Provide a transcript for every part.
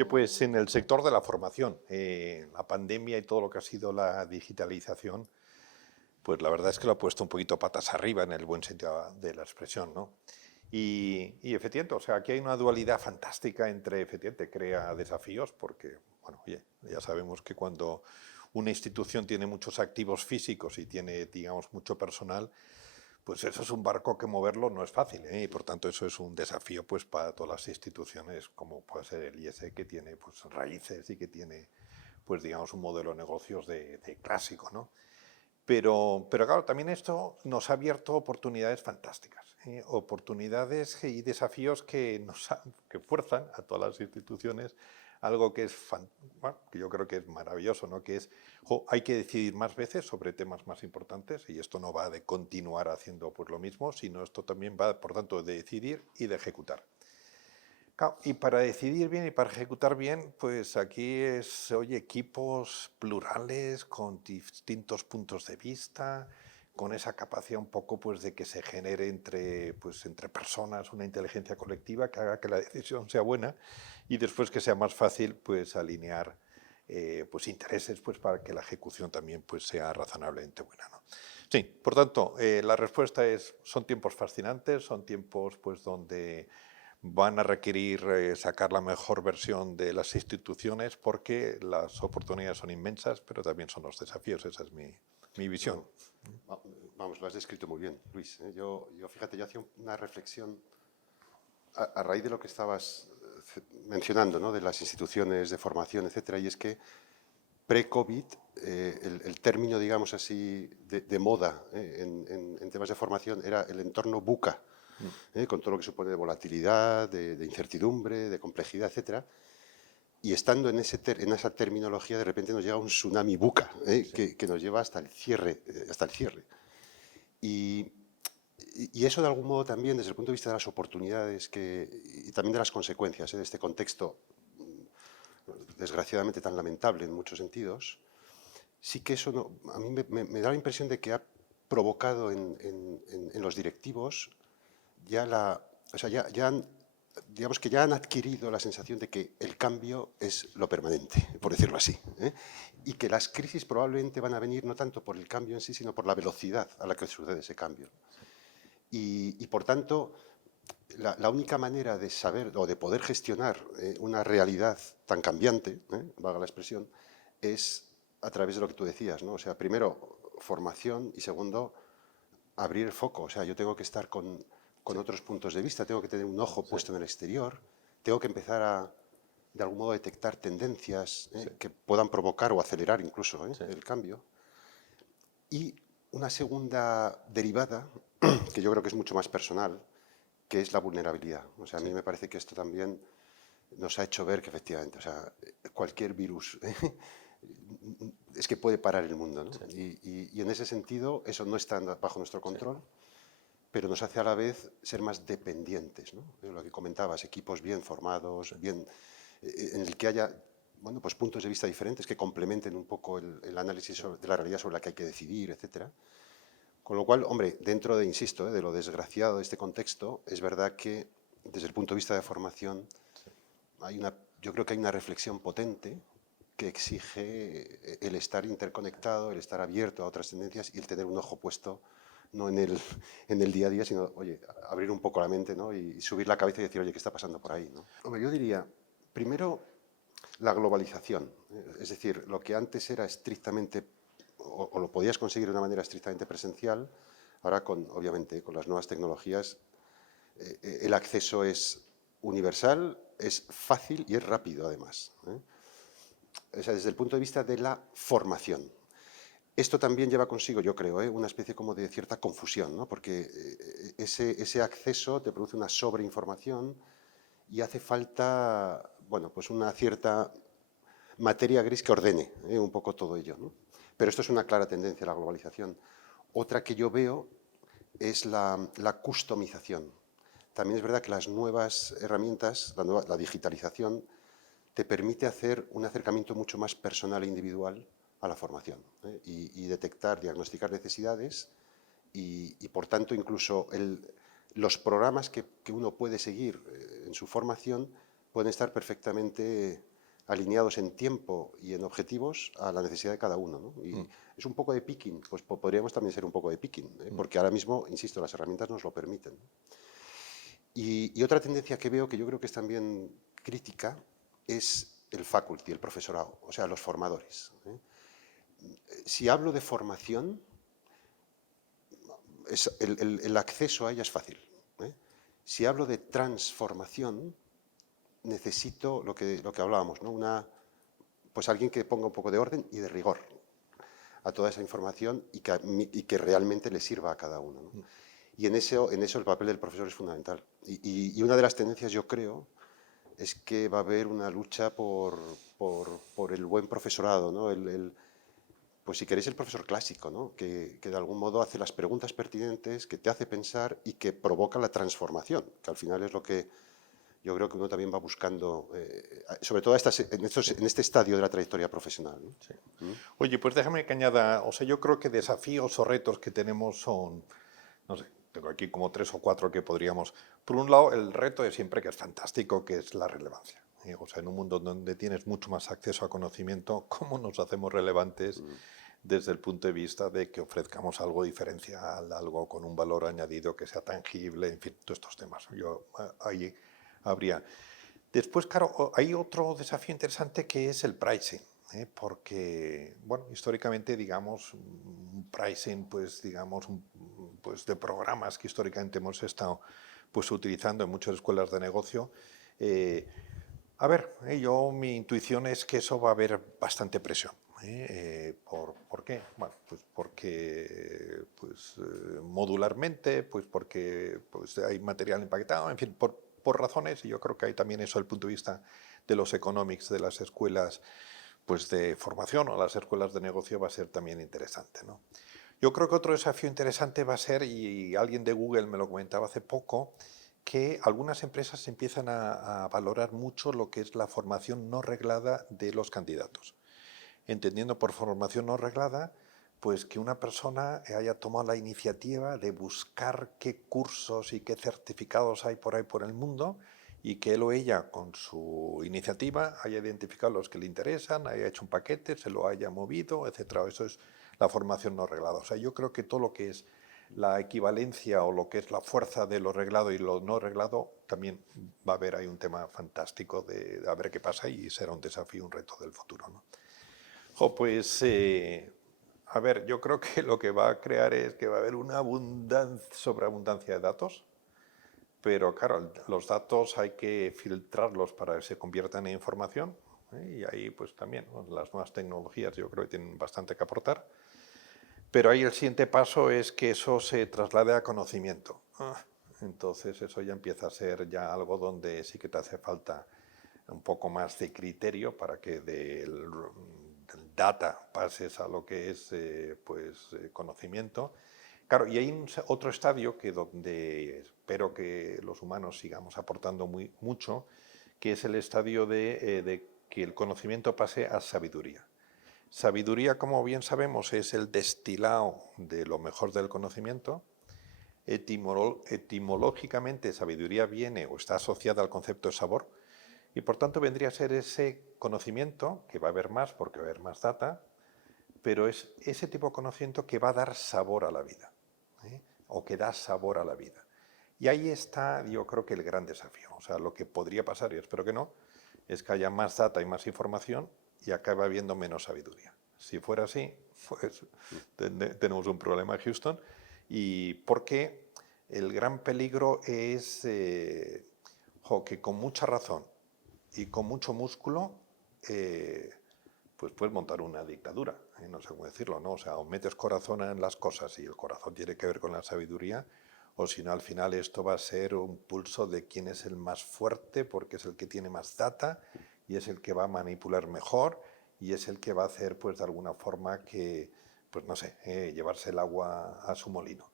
Oye, pues en el sector de la formación, la pandemia y todo lo que ha sido la digitalización, pues la verdad es que lo ha puesto un poquito patas arriba en el buen sentido de la expresión, ¿no? Y efectivamente, o sea, aquí hay una dualidad fantástica entre, efectivamente, crea desafíos, porque, bueno, oye, ya sabemos que cuando una institución tiene muchos activos físicos y tiene, digamos, mucho personal, pues eso es un barco que moverlo no es fácil, ¿eh? Y por tanto eso es un desafío pues para todas las instituciones, como puede ser el IES, que tiene pues raíces y que tiene pues digamos un modelo de negocios de clásico, ¿no? Pero claro, también esto nos ha abierto oportunidades fantásticas, ¿eh? Oportunidades y desafíos que fuerzan a todas las instituciones algo que es, bueno, que yo creo que es maravilloso, ¿no? Que es, hay que decidir más veces sobre temas más importantes y esto no va de continuar haciendo pues lo mismo, sino esto también va, por tanto, de decidir y de ejecutar. Claro, y para decidir bien y para ejecutar bien, pues aquí es, oye, equipos plurales con distintos puntos de vista, con esa capacidad un poco pues de que se genere entre personas una inteligencia colectiva que haga que la decisión sea buena y después que sea más fácil pues alinear pues intereses pues para que la ejecución también pues sea razonablemente buena, ¿no? Sí, por tanto, la respuesta es, son tiempos fascinantes, son tiempos pues donde van a requerir sacar la mejor versión de las instituciones porque las oportunidades son inmensas, pero también son los desafíos, esa es mi visión. No, vamos, lo has descrito muy bien, Luis. Fíjate, yo hacía una reflexión a raíz de lo que estabas mencionando, ¿no? De las instituciones de formación, etcétera, y es que pre-COVID, el término, digamos así, de moda en temas de formación era el entorno buca, con todo lo que supone de volatilidad, de incertidumbre, de complejidad, etcétera. Y estando en esa terminología, de repente nos llega un tsunami buca, Sí. que nos lleva hasta el cierre, Y, y eso de algún modo también, desde el punto de vista de las oportunidades y también de las consecuencias de este contexto, desgraciadamente tan lamentable en muchos sentidos, sí que eso a mí me da la impresión de que ha provocado en los directivos ya o sea, digamos que ya han adquirido la sensación de que el cambio es lo permanente, por decirlo así, ¿eh? Y que las crisis probablemente van a venir no tanto por el cambio en sí, sino por la velocidad a la que sucede ese cambio. Y por tanto, la única manera de saber o de poder gestionar una realidad tan cambiante, valga la expresión, es a través de lo que tú decías, ¿no? O sea, primero, formación y segundo, abrir el foco. O sea, yo tengo que estar con Sí, otros puntos de vista, tengo que tener un ojo sí, puesto en el exterior, tengo que empezar a, de algún modo, detectar tendencias sí, que puedan provocar o acelerar incluso sí, el cambio. Y una segunda derivada, que yo creo que es mucho más personal, que es la vulnerabilidad. O sea, a sí, mí me parece que esto también nos ha hecho ver que efectivamente, o sea, cualquier virus es que puede parar el mundo, ¿no? sí, Y en ese sentido, eso no está bajo nuestro sí, control, pero nos hace a la vez ser más dependientes, ¿no? Es lo que comentabas, equipos bien formados, sí. bien, en el que haya, bueno, pues puntos de vista diferentes que complementen un poco el análisis de la realidad sobre la que hay que decidir, etcétera. Con lo cual, hombre, dentro de, insisto, de lo desgraciado de este contexto, es verdad que desde el punto de vista de formación yo creo que hay una reflexión potente que exige el estar interconectado, el estar abierto a otras tendencias y el tener un ojo puesto no en el día a día, sino, oye, abrir un poco la mente, ¿no? Y subir la cabeza y decir, oye, ¿qué está pasando por ahí, ¿no? Hombre, yo diría, primero, la globalización. Es decir, lo que antes era estrictamente, o lo podías conseguir de una manera estrictamente presencial, ahora obviamente, con las nuevas tecnologías, el acceso es universal, es fácil y es rápido además, ¿eh? O sea, desde el punto de vista de la formación. Esto también lleva consigo, yo creo, una especie como de cierta confusión, ¿no? Porque ese acceso te produce una sobreinformación y hace falta, bueno, pues una cierta materia gris que ordene un poco todo ello, ¿no? Pero esto es una clara tendencia a la globalización. Otra que yo veo es la customización. También es verdad que las nuevas herramientas, la digitalización, te permite hacer un acercamiento mucho más personal e individual a la formación, y detectar, diagnosticar necesidades y por tanto, incluso los programas que uno puede seguir en su formación pueden estar perfectamente alineados en tiempo y en objetivos a la necesidad de cada uno, ¿no? Y es un poco de picking, pues podríamos también ser un poco de picking, porque ahora mismo, insisto, las herramientas nos lo permiten. Y otra tendencia que veo, que yo creo que es también crítica, es el faculty, el profesorado, o sea, los formadores. Si hablo de formación, el acceso a ella es fácil. Si hablo de transformación, necesito lo que hablábamos, ¿no? Pues alguien que ponga un poco de orden y de rigor a toda esa información y que realmente le sirva a cada uno, ¿no? Y en eso el papel del profesor es fundamental. Y una de las tendencias, yo creo, es que va a haber una lucha por el buen profesorado, ¿no? Pues si queréis el profesor clásico, ¿no? Que de algún modo hace las preguntas pertinentes, que te hace pensar y que provoca la transformación, que al final es lo que yo creo que uno también va buscando, sobre todo en este estadio de la trayectoria profesional, ¿no? Sí. Oye, pues déjame que añada, o sea, yo creo que desafíos o retos que tenemos son, no sé, tengo aquí como 3 o 4 que podríamos. Por un lado, el reto de siempre, que es fantástico, que es la relevancia. O sea, en un mundo donde tienes mucho más acceso a conocimiento, ¿cómo nos hacemos relevantes desde el punto de vista de que ofrezcamos algo diferencial, algo con un valor añadido que sea tangible, en fin, todos estos temas? Yo ahí habría. Después, claro, hay otro desafío interesante que es el pricing, porque, bueno, históricamente, digamos, un pricing, pues, digamos, pues de programas que históricamente hemos estado, pues, utilizando en muchas escuelas de negocio. A ver, mi intuición es que eso va a haber bastante presión. ¿Por qué? Bueno, pues porque modularmente, pues porque pues hay material empaquetado, en fin, por razones, y yo creo que hay también eso desde el punto de vista de los economics de las escuelas pues de formación o las escuelas de negocio va a ser también interesante, ¿no? Yo creo que otro desafío interesante va a ser, y alguien de Google me lo comentaba hace poco, que algunas empresas empiezan a valorar mucho lo que es la formación no reglada de los candidatos. Entendiendo por formación no reglada, pues que una persona haya tomado la iniciativa de buscar qué cursos y qué certificados hay por ahí por el mundo y que él o ella con su iniciativa haya identificado los que le interesan, haya hecho un paquete, se lo haya movido, etcétera. Eso es la formación no reglada. O sea, yo creo que todo lo que es la equivalencia o lo que es la fuerza de lo reglado y lo no reglado, también va a haber ahí un tema fantástico de a ver qué pasa y será un desafío, un reto del futuro, ¿no? Pues, a ver, yo creo que lo que va a crear es que va a haber una sobreabundancia de datos, pero claro, los datos hay que filtrarlos para que se conviertan en información, y ahí pues también, ¿no? Las nuevas tecnologías yo creo que tienen bastante que aportar, pero ahí el siguiente paso es que eso se traslade a conocimiento. Entonces eso ya empieza a ser ya algo donde sí que te hace falta un poco más de criterio para que del data pases a lo que es conocimiento. Claro, y hay otro estadio que donde espero que los humanos sigamos aportando mucho, que es el estadio de que el conocimiento pase a sabiduría. Sabiduría, como bien sabemos, es el destilado de lo mejor del conocimiento. Etimológicamente, sabiduría viene o está asociada al concepto de sabor, y por tanto vendría a ser ese conocimiento, que va a haber más porque va a haber más data, pero es ese tipo de conocimiento que va a dar sabor a la vida, o que da sabor a la vida. Y ahí está, yo creo que el gran desafío. O sea, lo que podría pasar, y espero que no, es que haya más data y más información y acabe habiendo menos sabiduría. Si fuera así, pues tenemos un problema en Houston. Y porque el gran peligro es que con mucha razón y con mucho músculo, pues puedes montar una dictadura, no sé cómo decirlo, ¿no? O sea, o metes corazón en las cosas y el corazón tiene que ver con la sabiduría, o si no, al final esto va a ser un pulso de quién es el más fuerte porque es el que tiene más data y es el que va a manipular mejor y es el que va a hacer, pues de alguna forma que, pues no sé, llevarse el agua a su molino.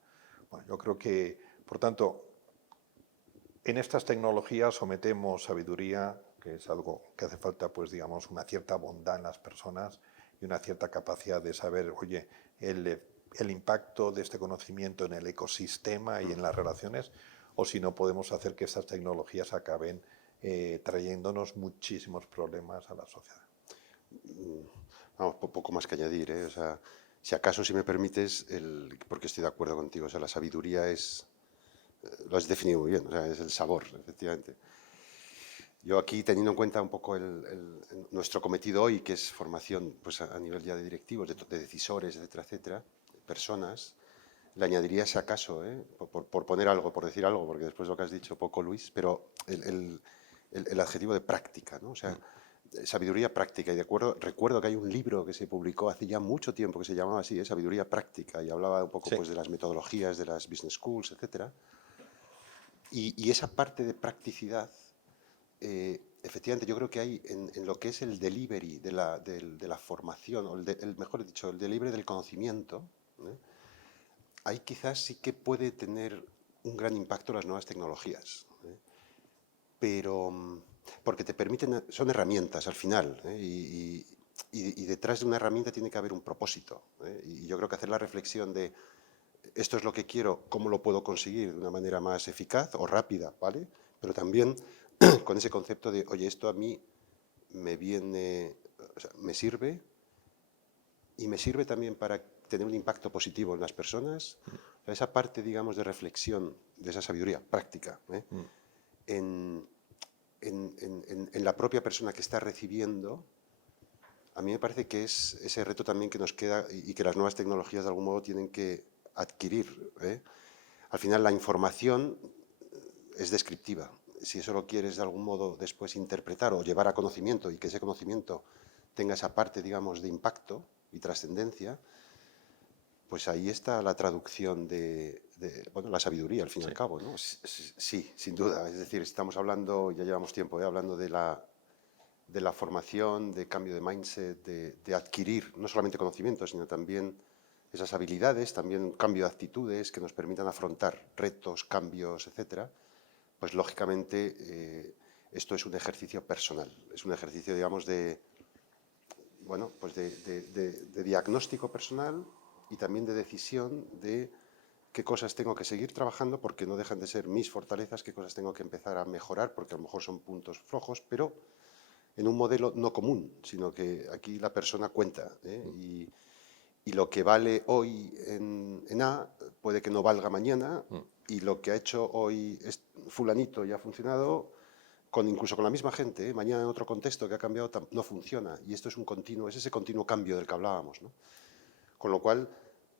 Bueno, yo creo que, por tanto, en estas tecnologías sometemos sabiduría, que es algo que hace falta, pues digamos, una cierta bondad en las personas y una cierta capacidad de saber, oye, el impacto de este conocimiento en el ecosistema y en las relaciones, o si no podemos hacer que estas tecnologías acaben trayéndonos muchísimos problemas a la sociedad. Vamos, poco más que añadir, ¿eh? O sea, si acaso, si me permites, porque estoy de acuerdo contigo, o sea, la sabiduría es, lo has definido muy bien, o sea, es el sabor, efectivamente. Yo aquí, teniendo en cuenta un poco nuestro cometido hoy, que es formación pues, a nivel ya de directivos, de decisores, etcétera, etcétera, personas, le añadiría si acaso, por poner algo, por decir algo, porque después lo que has dicho poco, Luis, pero el adjetivo de práctica, ¿no? O sea, sabiduría práctica. Y recuerdo que hay un libro que se publicó hace ya mucho tiempo que se llamaba así, Sabiduría práctica, y hablaba un poco Sí. pues, de las metodologías de las business schools, etcétera. Y esa parte de practicidad, efectivamente, yo creo que hay en lo que es el delivery de la formación, o mejor dicho, el delivery del conocimiento, ¿eh? Ahí quizás sí que puede tener un gran impacto las nuevas tecnologías, ¿eh? Pero porque te permiten, son herramientas al final, ¿eh? Y detrás de una herramienta tiene que haber un propósito, ¿eh? Y yo creo que hacer la reflexión de esto es lo que quiero, cómo lo puedo conseguir de una manera más eficaz o rápida, ¿vale? Pero también con ese concepto de, oye, esto a mí me viene, o sea, me sirve, y me sirve también para tener un impacto positivo en las personas. O sea, esa parte, digamos, de reflexión, de esa sabiduría práctica, ¿eh? en, en la propia persona que está recibiendo, a mí me parece que es ese reto también que nos queda y que las nuevas tecnologías de algún modo tienen que adquirir, ¿eh? Al final la información es descriptiva. Si eso lo quieres de algún modo después interpretar o llevar a conocimiento y que ese conocimiento tenga esa parte, digamos, de impacto y trascendencia, pues ahí está la traducción bueno, la sabiduría, al fin y Sí. al cabo, ¿no? Sí, sin duda. Es decir, estamos hablando, ya llevamos tiempo hablando de la formación, de cambio de mindset, de adquirir no solamente conocimientos, sino también esas habilidades, también un cambio de actitudes que nos permitan afrontar retos, cambios, etcétera. Pues lógicamente esto es un ejercicio personal, es un ejercicio, digamos, bueno, pues de diagnóstico personal y también de decisión de qué cosas tengo que seguir trabajando porque no dejan de ser mis fortalezas, qué cosas tengo que empezar a mejorar porque a lo mejor son puntos flojos, pero en un modelo no común, sino que aquí la persona cuenta, ¿eh? Y lo que vale hoy en A puede que no valga mañana, y lo que ha hecho hoy fulanito y ha funcionado, incluso con la misma gente, ¿eh? Mañana en otro contexto que ha cambiado no funciona. Y esto es es ese continuo cambio del que hablábamos, ¿no? Con lo cual,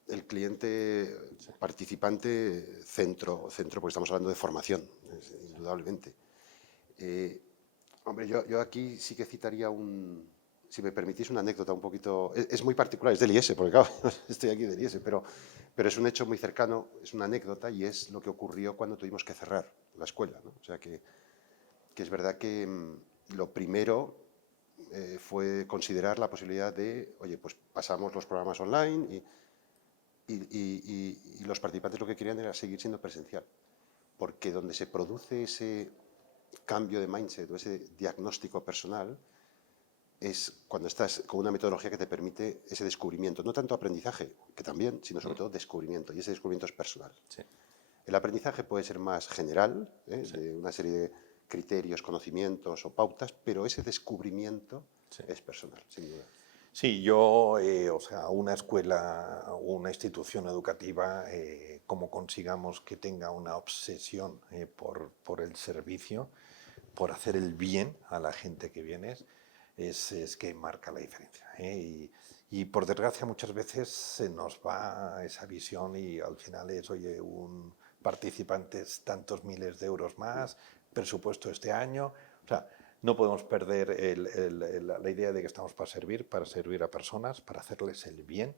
el cliente participante, porque estamos hablando de formación, indudablemente. Hombre, yo aquí sí que citaría si me permitís, una anécdota un poquito. Es muy particular, es del IES, porque claro, estoy aquí del IES, pero es un hecho muy cercano, es una anécdota y es lo que ocurrió cuando tuvimos que cerrar la escuela, ¿no? O sea que es verdad que lo primero fue considerar la posibilidad de, oye, pues pasamos los programas online y los participantes lo que querían era seguir siendo presencial, porque donde se produce ese cambio de mindset o ese diagnóstico personal es cuando estás con una metodología que te permite ese descubrimiento, no tanto aprendizaje, que también, sino sobre todo descubrimiento, y ese descubrimiento es personal. Sí. El aprendizaje puede ser más general, Sí. de una serie de criterios, conocimientos o pautas, pero ese descubrimiento Sí. es personal, sin duda. Sí, yo, o sea, una escuela o una institución educativa, como consigamos que tenga una obsesión por el servicio, por hacer el bien a la gente que viene, es que marca la diferencia. Y por desgracia muchas veces se nos va esa visión y al final es, oye, un participantes tantos miles de euros más, presupuesto este año. O sea, no podemos perder la idea de que estamos para servir a personas, para hacerles el bien.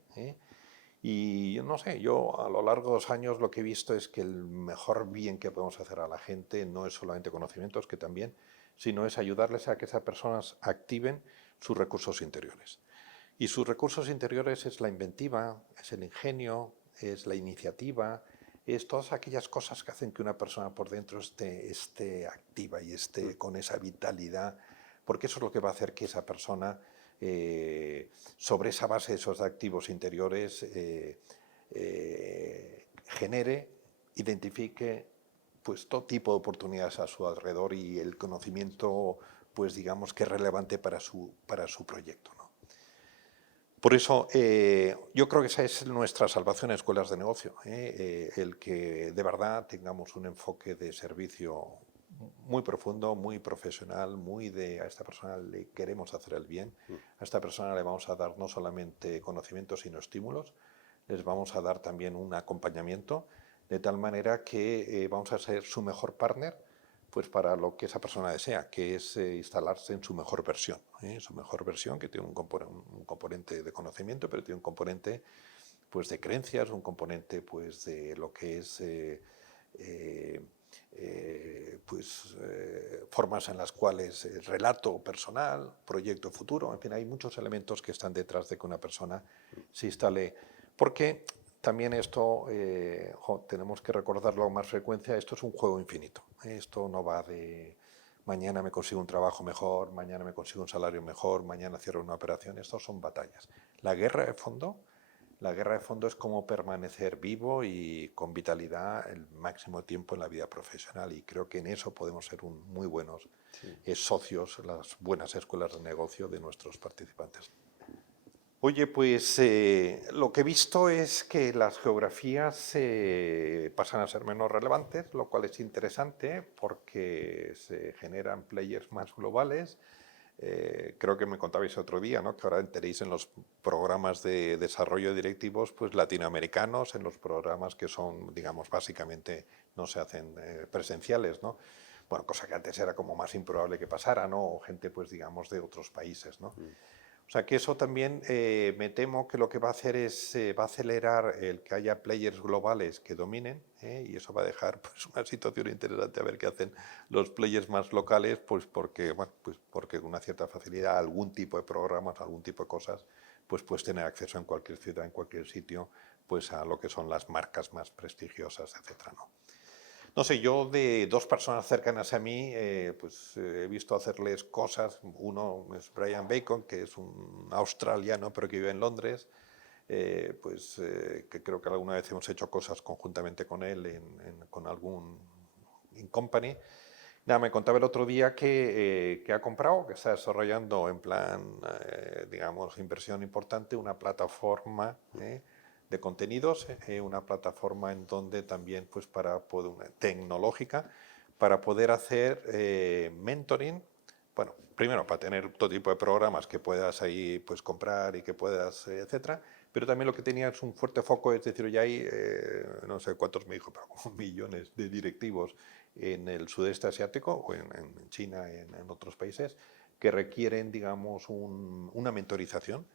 Y no sé, yo a lo largo de los años lo que he visto es que el mejor bien que podemos hacer a la gente no es solamente conocimientos, que también, sino es ayudarles a que esas personas activen sus recursos interiores. Y sus recursos interiores es la inventiva, es el ingenio, es la iniciativa, es todas aquellas cosas que hacen que una persona por dentro esté activa y esté con esa vitalidad, porque eso es lo que va a hacer que esa persona, sobre esa base de esos activos interiores, genere, identifique pues todo tipo de oportunidades a su alrededor y el conocimiento, pues digamos que es relevante para su proyecto, ¿no? Por eso, yo creo que esa es nuestra salvación en escuelas de negocio, el que de verdad tengamos un enfoque de servicio muy profundo, muy profesional, a esta persona le queremos hacer el bien, a esta persona le vamos a dar no solamente conocimientos, sino estímulos, les vamos a dar también un acompañamiento, de tal manera que vamos a ser su mejor partner, pues para lo que esa persona desea, que es instalarse en su mejor versión. Su mejor versión, que tiene un componente de conocimiento, pero tiene un componente pues, de creencias, un componente pues, de lo que es formas en las cuales relato personal, proyecto futuro, en fin, hay muchos elementos que están detrás de que una persona se instale. Porque también esto, tenemos que recordarlo con más frecuencia, esto es un juego infinito. Esto no va de mañana me consigo un trabajo mejor, mañana me consigo un salario mejor, mañana cierro una operación. Estos son batallas. La guerra de fondo es cómo permanecer vivo y con vitalidad el máximo tiempo en la vida profesional, y creo que en eso podemos ser muy buenos socios, las buenas escuelas de negocio de nuestros participantes. Oye, pues lo que he visto es que las geografías pasan a ser menos relevantes, lo cual es interesante porque se generan players más globales. Creo que me contabais otro día, ¿no?, que ahora tenéis en los programas de desarrollo directivos pues latinoamericanos, en los programas que son, digamos, básicamente no se hacen presenciales, ¿no? Bueno, cosa que antes era como más improbable que pasara, ¿no? O gente, pues digamos, de otros países, ¿no? O sea que eso también me temo que lo que va a hacer es va a acelerar el que haya players globales que dominen, y eso va a dejar pues una situación interesante a ver qué hacen los players más locales, pues porque, bueno, pues porque con una cierta facilidad algún tipo de programas, algún tipo de cosas, pues puedes tener acceso en cualquier ciudad, en cualquier sitio, pues a lo que son las marcas más prestigiosas, etcétera, ¿no? No sé, yo de dos personas cercanas a mí, pues he visto hacerles cosas. Uno es Brian Bacon, que es un australiano, pero que vive en Londres, que creo que alguna vez hemos hecho cosas conjuntamente con él con algún in company. Nada, me contaba el otro día que ha comprado, que está desarrollando en plan, digamos, inversión importante, una plataforma de contenidos, una plataforma en donde también, pues, tecnológica, para poder hacer mentoring. Bueno, primero, para tener todo tipo de programas que puedas ahí pues comprar y que puedas, etcétera, pero también lo que tenía es un fuerte foco, es decir, ya hay, no sé cuántos me dijo, pero como millones de directivos en el sudeste asiático o en China y en otros países que requieren, digamos, una mentorización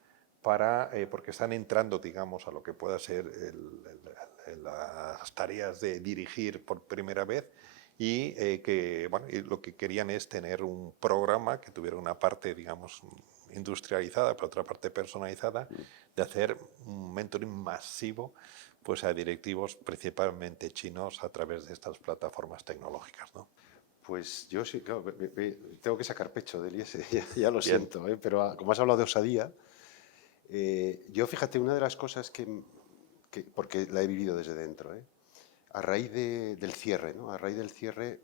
porque están entrando, digamos, a lo que pueda ser las tareas de dirigir por primera vez, y y lo que querían es tener un programa que tuviera una parte, digamos, industrializada, pero otra parte personalizada, de hacer un mentoring masivo pues a directivos principalmente chinos a través de estas plataformas tecnológicas, ¿no? Pues yo sí, claro, tengo que sacar pecho del IES, ya lo Bien. siento, pero como has hablado de osadía, yo fíjate, una de las cosas porque la he vivido desde dentro, a raíz del cierre, ¿no? A raíz del cierre,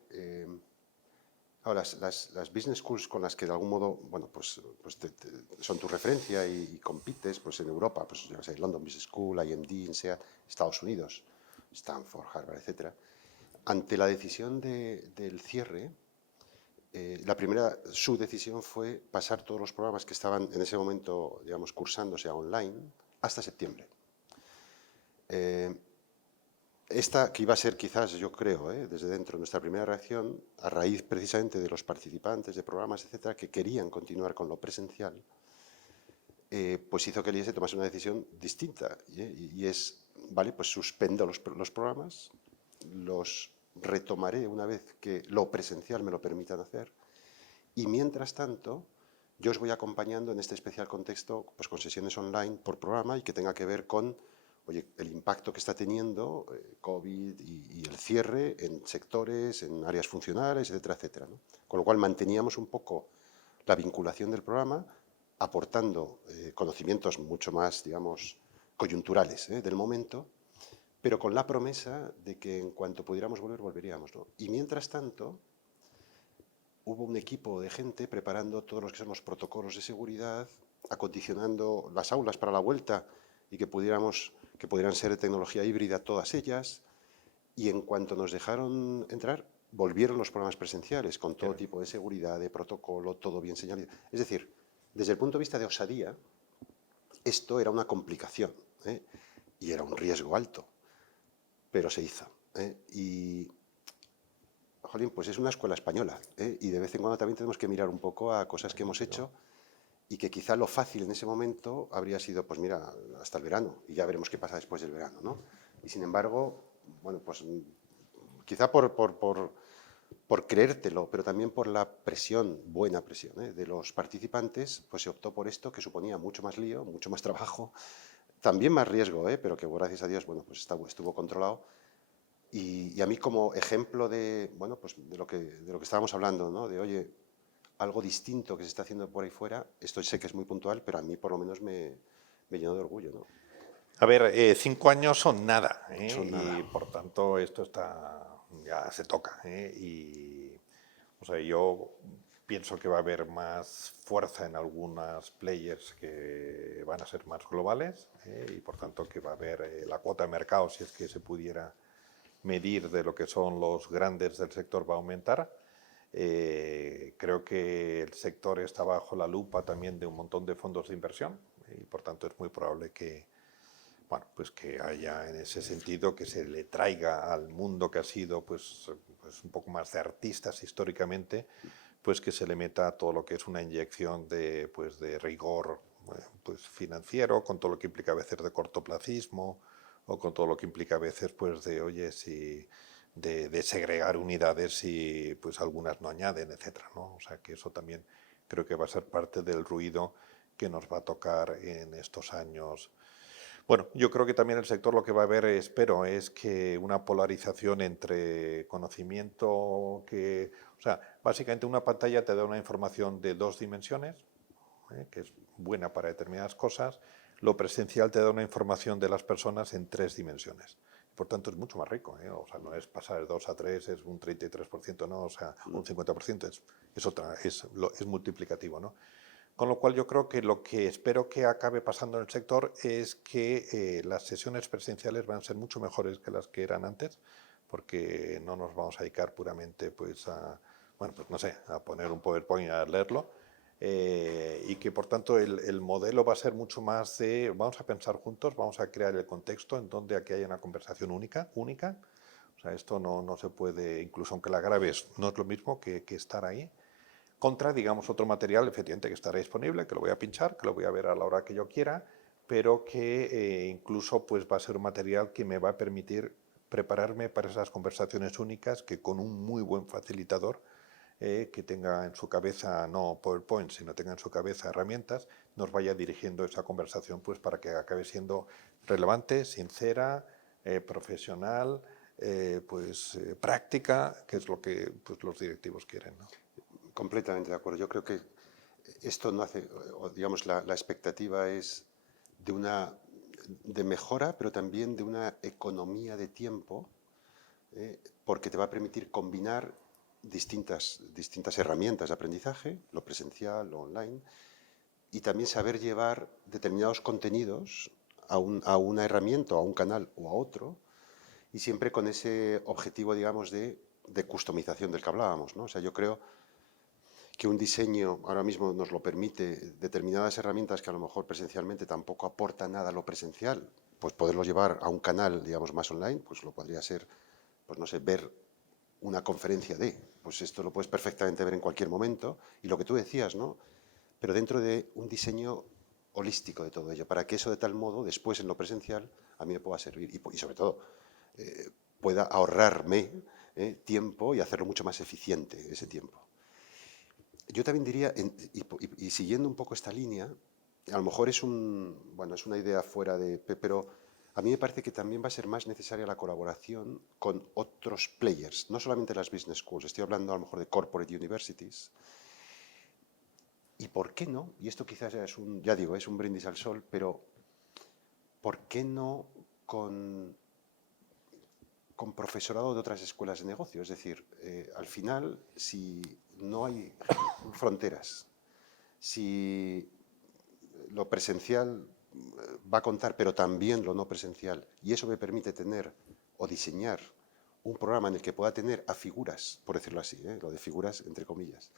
claro, las business schools con las que de algún modo, bueno, pues son tu referencia y compites, pues en Europa, pues yo sé, London Business School, IMD, INSEAD, Estados Unidos, Stanford, Harvard, etcétera. Ante la decisión del cierre, su decisión fue pasar todos los programas que estaban en ese momento, digamos, cursándose online hasta septiembre. Esta que iba a ser quizás, yo creo, desde dentro, nuestra primera reacción, a raíz precisamente de los participantes de programas, etcétera, que querían continuar con lo presencial, pues hizo que el IES tomase una decisión distinta, y es, vale, pues suspendo los programas, los retomaré una vez que lo presencial me lo permitan hacer, y mientras tanto yo os voy acompañando en este especial contexto pues con sesiones online por programa y que tenga que ver con, oye, el impacto que está teniendo COVID y el cierre en sectores, en áreas funcionales, etcétera, etcétera, ¿no? Con lo cual manteníamos un poco la vinculación del programa, aportando conocimientos mucho más, digamos, coyunturales del momento, pero con la promesa de que en cuanto pudiéramos volver, volveríamos, ¿no? Y mientras tanto, hubo un equipo de gente preparando todos los que son los protocolos de seguridad, acondicionando las aulas para la vuelta y que pudieran ser de tecnología híbrida todas ellas. Y en cuanto nos dejaron entrar, volvieron los programas presenciales con todo tipo de seguridad, de protocolo, todo bien señalizado. Es decir, desde el punto de vista de osadía, esto era una complicación, ¿eh? Y era un riesgo alto, pero se hizo, ¿eh? Y, jolín, pues es una escuela española, ¿eh? Y de vez en cuando también tenemos que mirar un poco a cosas que hemos hecho y que quizá lo fácil en ese momento habría sido, pues mira, hasta el verano y ya veremos qué pasa después del verano, ¿no? Y sin embargo, bueno, pues quizá por creértelo, pero también por la presión, buena presión, ¿eh? De los participantes, pues se optó por esto que suponía mucho más lío, mucho más trabajo, también más riesgo, ¿eh? Pero que gracias a Dios, bueno, pues estuvo controlado. Y a mí como ejemplo de, bueno, pues de lo que estábamos hablando, ¿no? De, oye, algo distinto que se está haciendo por ahí fuera, esto sé que es muy puntual, pero a mí por lo menos me llenó de orgullo, ¿no? A ver, 5 años son nada, Son nada. y por tanto esto ya se toca, y o sea, yo pienso que va a haber más fuerza en algunas players que van a ser más globales, y por tanto que va a haber la cuota de mercado, si es que se pudiera medir de lo que son los grandes del sector, va a aumentar. Creo que el sector está bajo la lupa también de un montón de fondos de inversión, y por tanto es muy probable que, bueno, pues que haya en ese sentido que se le traiga al mundo que ha sido pues un poco más de artistas históricamente, pues que se le meta todo lo que es una inyección de rigor, pues financiero, con todo lo que implica a veces de cortoplacismo, o con todo lo que implica a veces pues de, oye, si de segregar unidades y pues algunas no añaden, etcétera, ¿no? O sea que eso también creo que va a ser parte del ruido que nos va a tocar en estos años. Bueno, yo creo que también el sector lo que va a ver, espero, es que una polarización entre conocimiento o sea, básicamente una pantalla te da una información de 2 dimensiones, que es buena para determinadas cosas. Lo presencial te da una información de las personas en 3 dimensiones. Por tanto, es mucho más rico, ¿eh? O sea, no es pasar de 2 a 3, es un 33%, no, o sea, un 50%, es multiplicativo, ¿no? Con lo cual yo creo que lo que espero que acabe pasando en el sector es que las sesiones presenciales van a ser mucho mejores que las que eran antes, porque no nos vamos a dedicar puramente pues bueno, pues no sé, a poner un PowerPoint y a leerlo, y que por tanto el modelo va a ser mucho más de vamos a pensar juntos, vamos a crear el contexto en donde aquí haya una conversación única. O sea, esto no se puede, incluso aunque la grabes, no es lo mismo que estar ahí. Contra, digamos, otro material, efectivamente, que estará disponible, que lo voy a pinchar, que lo voy a ver a la hora que yo quiera, pero que incluso pues, va a ser un material que me va a permitir prepararme para esas conversaciones únicas que con un muy buen facilitador, que tenga en su cabeza no PowerPoint, sino tenga en su cabeza herramientas, nos vaya dirigiendo esa conversación pues, para que acabe siendo relevante, sincera, profesional, práctica, que es lo que pues, los directivos quieren, ¿no? Completamente de acuerdo. Yo creo que esto no hace, o digamos, la expectativa es de mejora, pero también de una economía de tiempo, porque te va a permitir combinar distintas herramientas de aprendizaje, lo presencial, lo online, y también saber llevar determinados contenidos a una herramienta, a un canal o a otro, y siempre con ese objetivo, digamos, de customización del que hablábamos, ¿no? O sea, yo creo que un diseño ahora mismo nos lo permite, determinadas herramientas que a lo mejor presencialmente tampoco aportan nada a lo presencial, pues poderlo llevar a un canal, digamos, más online, pues lo podría ser, pues no sé, ver una conferencia pues esto lo puedes perfectamente ver en cualquier momento, y lo que tú decías, ¿no? Pero dentro de un diseño holístico de todo ello, para que eso de tal modo, después en lo presencial, a mí me pueda servir y sobre todo pueda ahorrarme tiempo y hacerlo mucho más eficiente ese tiempo. Yo también diría, y siguiendo un poco esta línea, a lo mejor bueno, es una idea fuera pero a mí me parece que también va a ser más necesaria la colaboración con otros players, no solamente las business schools, estoy hablando a lo mejor de corporate universities. ¿Y por qué no? Y esto quizás ya digo, es un brindis al sol, pero ¿por qué no con con profesorado de otras escuelas de negocio. Es decir, al final, si no hay fronteras, si lo presencial va a contar, pero también lo no presencial, y eso me permite tener o diseñar un programa en el que pueda tener a figuras, por decirlo así, lo de figuras entre comillas,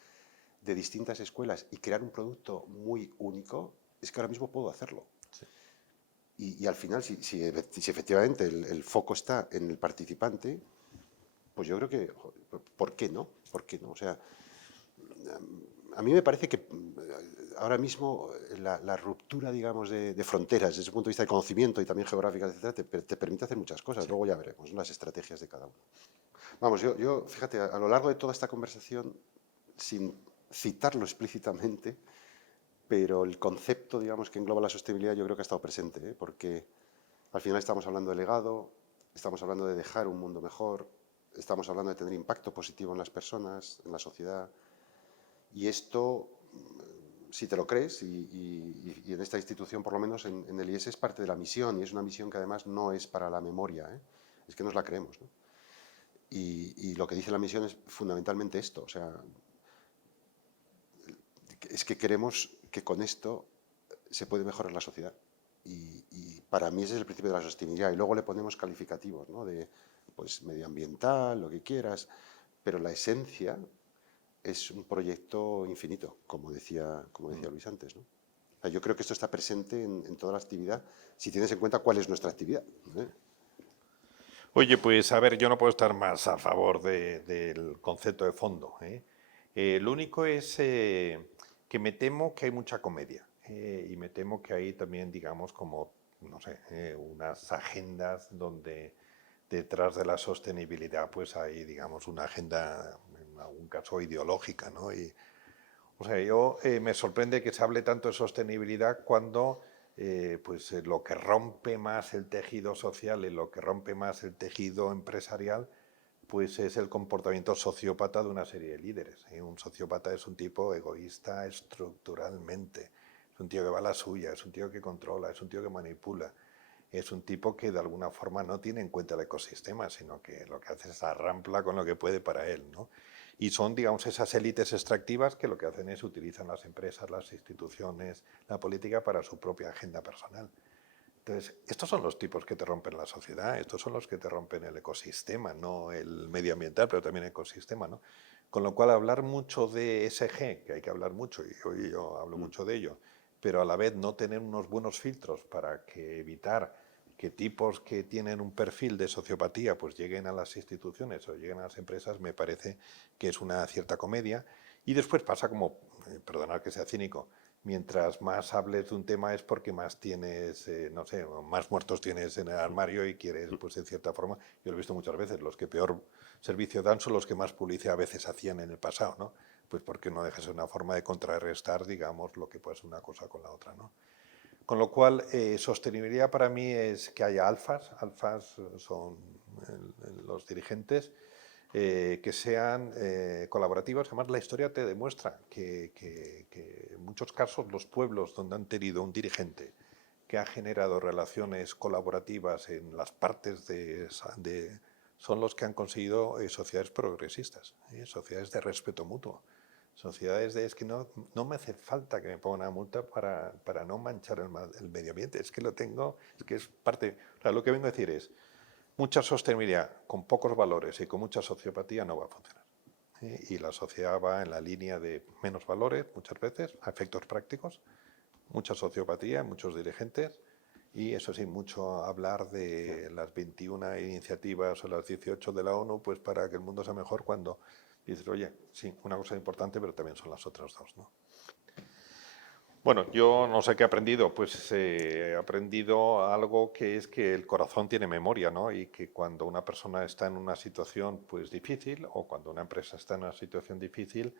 de distintas escuelas y crear un producto muy único, es que ahora mismo puedo hacerlo. Sí. Y al final, si efectivamente el foco está en el participante, pues yo creo que, ¿por qué no? ¿Por qué no? O sea, a mí me parece que ahora mismo la ruptura, digamos, de fronteras desde el punto de vista de conocimiento y también geográficas, etcétera, te permite hacer muchas cosas. Sí. Luego ya veremos, ¿no?, las estrategias de cada uno. Vamos, yo, fíjate, a lo largo de toda esta conversación, sin citarlo explícitamente, pero el concepto, digamos, que engloba la sostenibilidad yo creo que ha estado presente, porque al final estamos hablando de legado, estamos hablando de dejar un mundo mejor, estamos hablando de tener impacto positivo en las personas, en la sociedad, y esto, si te lo crees, y en esta institución por lo menos, en el IES es parte de la misión, y es una misión que además no es para la memoria, es que nos la creemos, ¿no? Y lo que dice la misión es fundamentalmente esto, o sea, es que queremos que con esto se puede mejorar la sociedad. Y para mí ese es el principio de la sostenibilidad. Y luego le ponemos calificativos, ¿no?, de pues, medioambiental, lo que quieras, pero la esencia es un proyecto infinito, como decía Luis antes, ¿no? O sea, yo creo que esto está presente en toda la actividad, si tienes en cuenta cuál es nuestra actividad, ¿eh? Oye, pues a ver, yo no puedo estar más a favor del concepto de fondo, ¿eh? Lo único es que me temo que hay mucha comedia, y me temo que hay también, digamos, como, no sé, unas agendas donde detrás de la sostenibilidad pues hay, digamos, una agenda, en algún caso, ideológica, ¿no? O sea, me sorprende que se hable tanto de sostenibilidad cuando lo que rompe más el tejido social y lo que rompe más el tejido empresarial pues es el comportamiento sociópata de una serie de líderes. Un sociópata es un tipo egoísta estructuralmente, es un tío que va a la suya, es un tío que controla, es un tío que manipula, es un tipo que de alguna forma no tiene en cuenta el ecosistema, sino que lo que hace es arrampla con lo que puede para él, ¿no? Y son, digamos, esas élites extractivas que lo que hacen es utilizan las empresas, las instituciones, la política para su propia agenda personal. Entonces, estos son los tipos que te rompen la sociedad, estos son los que te rompen el ecosistema, no el medioambiental, pero también el ecosistema, ¿no? Con lo cual, hablar mucho de ESG, que hay que hablar mucho, y hoy yo hablo mucho de ello, pero a la vez no tener unos buenos filtros para que evitar que tipos que tienen un perfil de sociopatía pues lleguen a las instituciones o lleguen a las empresas, me parece que es una cierta comedia. Y después pasa como, perdonad que sea cínico, mientras más hables de un tema es porque más tienes, no sé, más muertos tienes en el armario y quieres, pues en cierta forma, yo lo he visto muchas veces, los que peor servicio dan son los que más publicidad a veces hacían en el pasado, ¿no? Pues porque no deja de ser una forma de contrarrestar, digamos, lo que puede ser una cosa con la otra, ¿no? Con lo cual, sostenibilidad para mí es que haya alfas son los dirigentes, que sean colaborativas. Además, la historia te demuestra que en muchos casos los pueblos donde han tenido un dirigente que ha generado relaciones colaborativas en las partes son los que han conseguido sociedades progresistas, sociedades de respeto mutuo. Sociedades es que no me hace falta que me ponga una multa para no manchar el medio ambiente, es que lo tengo, es que es parte. O sea, lo que vengo a decir es, mucha sostenibilidad con pocos valores y con mucha sociopatía no va a funcionar. Y la sociedad va en la línea de menos valores, muchas veces, a efectos prácticos, mucha sociopatía, muchos dirigentes, y eso sí, mucho hablar de las 21 iniciativas o las 18 de la ONU, pues para que el mundo sea mejor cuando dices, oye, sí, una cosa importante, pero también son las otras dos, ¿no? Bueno, yo no sé qué he aprendido, pues he aprendido algo que es que el corazón tiene memoria, ¿no? Y que cuando una persona está en una situación pues difícil o cuando una empresa está en una situación difícil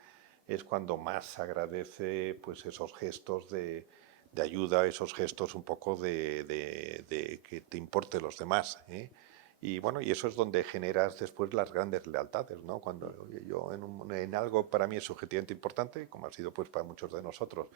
es cuando más agradece pues esos gestos de ayuda, esos gestos un poco de que te importe los demás, ¿eh? Y bueno, y eso es donde generas después las grandes lealtades, ¿no? Cuando oye, yo en algo para mí es subjetivamente importante, como ha sido pues para muchos de nosotros,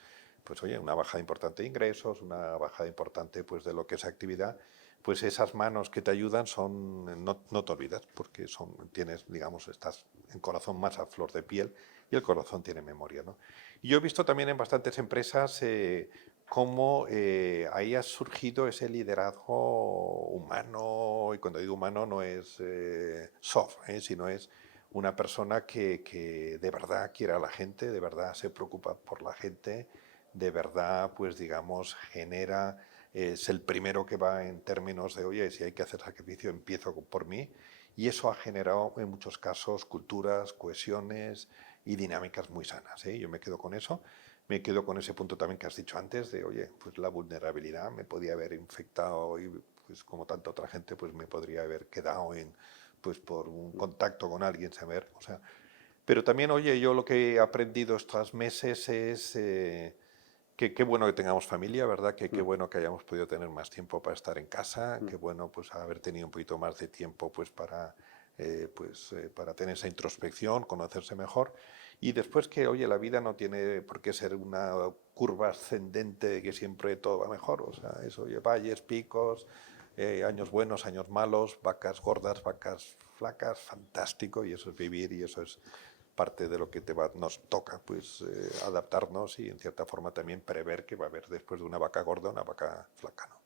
pues oye, una bajada importante de ingresos, una bajada importante pues de lo que es actividad, pues esas manos que te ayudan son, no te olvidas, porque tienes, digamos, estás en corazón más a flor de piel y el corazón tiene memoria, ¿no? Y yo he visto también en bastantes empresas cómo ahí ha surgido ese liderazgo humano, y cuando digo humano no es soft, sino es una persona que de verdad quiere a la gente, de verdad se preocupa por la gente, de verdad, pues digamos, genera, es el primero que va en términos de, oye, si hay que hacer sacrificio, empiezo por mí. Y eso ha generado en muchos casos culturas, cohesiones y dinámicas muy sanas. Yo me quedo con eso. Me quedo con ese punto también que has dicho antes de, oye, pues la vulnerabilidad me podía haber infectado y pues como tanta otra gente, pues me podría haber quedado en, pues por un contacto con alguien, saber, o sea, pero también, oye, yo lo que he aprendido estos meses es que qué bueno que tengamos familia, ¿verdad? Que qué bueno que hayamos podido tener más tiempo para estar en casa, qué bueno pues haber tenido un poquito más de tiempo para tener esa introspección, conocerse mejor. Y después que, oye, la vida no tiene por qué ser una curva ascendente de que siempre todo va mejor. O sea, eso, oye, valles, picos, años buenos, años malos, vacas gordas, vacas flacas, fantástico. Y eso es vivir y eso es parte de lo que nos toca, pues adaptarnos y en cierta forma también prever que va a haber después de una vaca gorda una vaca flaca, ¿no?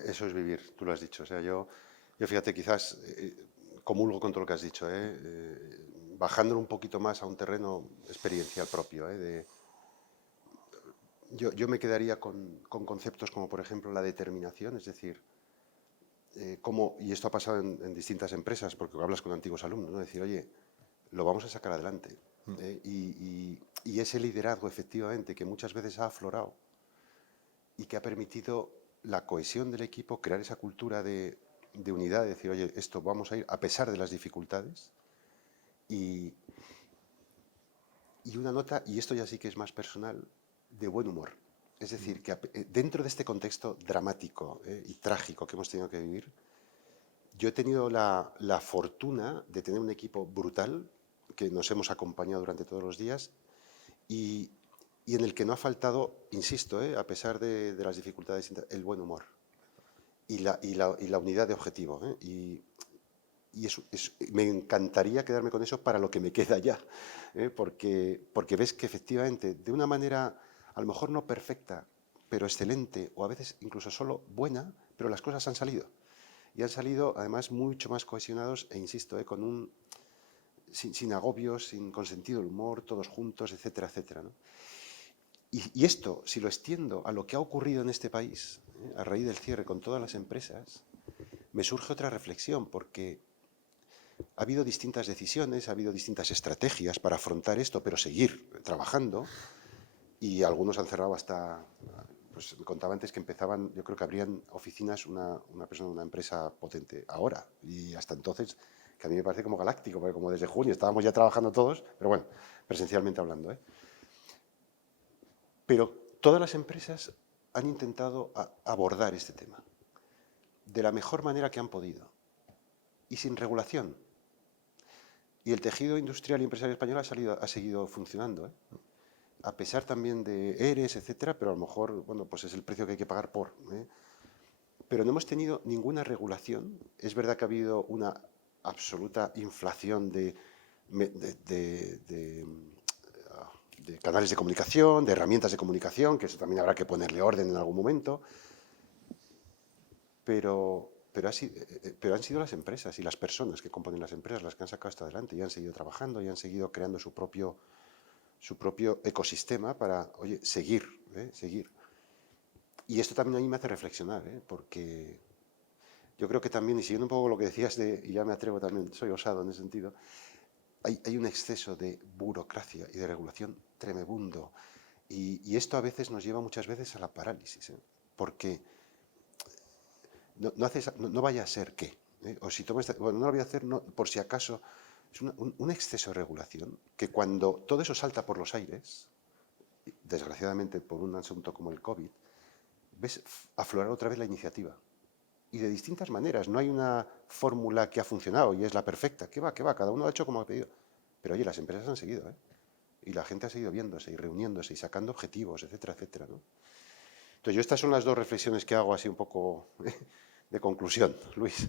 Eso es vivir, tú lo has dicho. O sea, yo fíjate, quizás comulgo con todo lo que has dicho, bajándolo un poquito más a un terreno experiencial propio. Yo me quedaría con conceptos como, por ejemplo, la determinación, es decir, y esto ha pasado en distintas empresas, porque hablas con antiguos alumnos, ¿no? Decir, oye, lo vamos a sacar adelante. Y ese liderazgo, efectivamente, que muchas veces ha aflorado y que ha permitido la cohesión del equipo, crear esa cultura de unidad, de decir, oye, esto vamos a ir a pesar de las dificultades. Y, y una nota, y esto ya sí que es más personal, de buen humor. Es decir, que dentro de este contexto dramático y trágico que hemos tenido que vivir, yo he tenido la fortuna de tener un equipo brutal que nos hemos acompañado durante todos los días y, y en el que no ha faltado, insisto, a pesar de las dificultades, el buen humor y la unidad de objetivo. Me encantaría quedarme con eso para lo que me queda ya, porque ves que efectivamente, de una manera a lo mejor no perfecta, pero excelente, o a veces incluso solo buena, pero las cosas han salido. Y han salido además mucho más cohesionados e insisto, sin agobios, con sentido del humor, todos juntos, etcétera, etcétera, ¿no? Y esto, si lo extiendo a lo que ha ocurrido en este país, a raíz del cierre con todas las empresas, me surge otra reflexión, porque ha habido distintas decisiones, ha habido distintas estrategias para afrontar esto, pero seguir trabajando, y algunos han cerrado hasta, pues me contaba antes que empezaban, yo creo que habrían oficinas una persona de una empresa potente ahora, y hasta entonces, que a mí me parece como galáctico, porque como desde junio estábamos ya trabajando todos, pero bueno, presencialmente hablando, ¿eh? Pero todas las empresas han intentado abordar este tema de la mejor manera que han podido y sin regulación. Y el tejido industrial y empresarial español ha seguido funcionando, a pesar también de ERES, etcétera, pero a lo mejor, bueno, pues es el precio que hay que pagar por. Pero no hemos tenido ninguna regulación. Es verdad que ha habido una absoluta inflación de canales de comunicación, de herramientas de comunicación, que eso también habrá que ponerle orden en algún momento, pero han sido las empresas y las personas que componen las empresas las que han sacado esto adelante y han seguido trabajando y han seguido creando su propio ecosistema para, oye, seguir. Y esto también a mí me hace reflexionar, porque yo creo que también, y siguiendo un poco lo que decías y ya me atrevo también, soy osado en ese sentido, hay un exceso de burocracia y de regulación tremebundo. Y esto a veces nos lleva muchas veces a la parálisis, porque no vaya a ser que, o si tomas, bueno, no lo voy a hacer por si acaso, es un exceso de regulación que cuando todo eso salta por los aires, desgraciadamente por un asunto como el COVID, ves aflorar otra vez la iniciativa. Y de distintas maneras, no hay una fórmula que ha funcionado y es la perfecta. ¿Qué va? Cada uno ha hecho como ha pedido. Pero oye, las empresas han seguido, y la gente ha seguido viéndose y reuniéndose y sacando objetivos, etcétera, etcétera, ¿no? Entonces, estas son las dos reflexiones que hago así un poco conclusión, Luis.